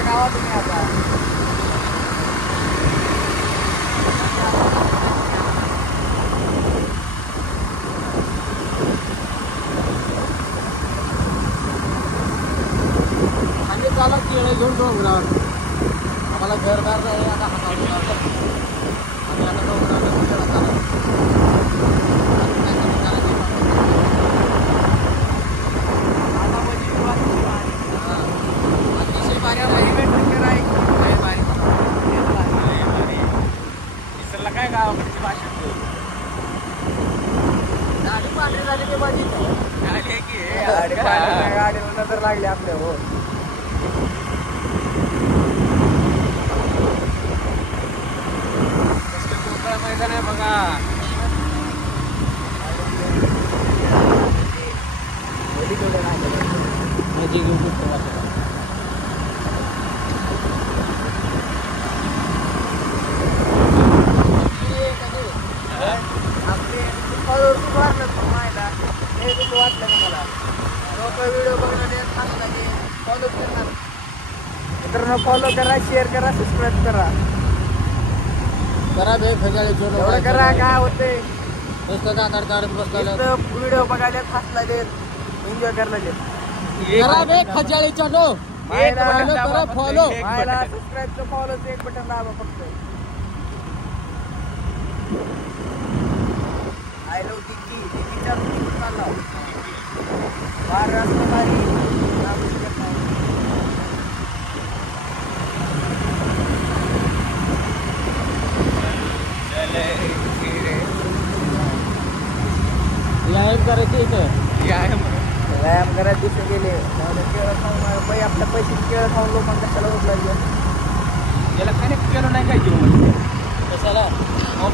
गावा तुम्ही आता चाला केळं घेऊन डोंगरावर आम्हाला घरदार नाही आता आम्ही आता डोंगरावर केळं चालू अतिशय भारी काय गावाकडची भाषा गाडी पांढरी झाली की भाजी गाडी आहे की गाडीला नजर लागली आपल्या हो मैदान आहे बघा वाटलं ना मला लोक व्हिडिओ बघणार फॉलो करणार मित्रांनो फॉलो करा शेअर करा सबस्क्राईब करा करा बे खजाळे एवढं करा काय होते नुसतं का करता व्हिडिओ बघायला हसला देत एन्जॉय करायला देत करा बे खजाळीच्या नो करा फॉलो सबस्क्राईबचं फॉलोचं एक बटन दाबा फक्त आय लव्ह टिक्की टिक्कीच्या चालला बाहेर रस्ता भारी व्यायाम करायचे इथं व्यायाम करायला दिसून गेले केळं खाऊन आपल्या पैसे केळं खाऊन लोकांना कशाला उठला गेला केलं नाही काय जीवन कशाला